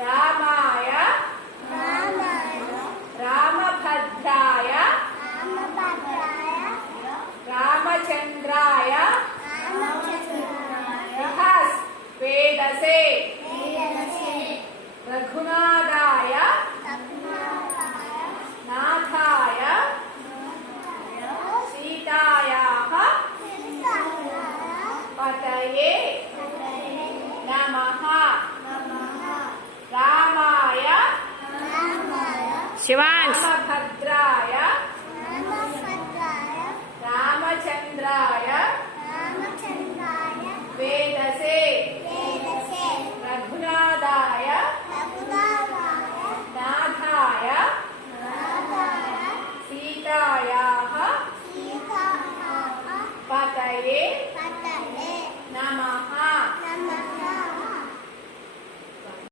रामाय रामभद्राय रामचंद्राय वेदसे रघुनाथाय नाथाय सीतायाः पतये नमः। रामाय शिवांश रामभद्राय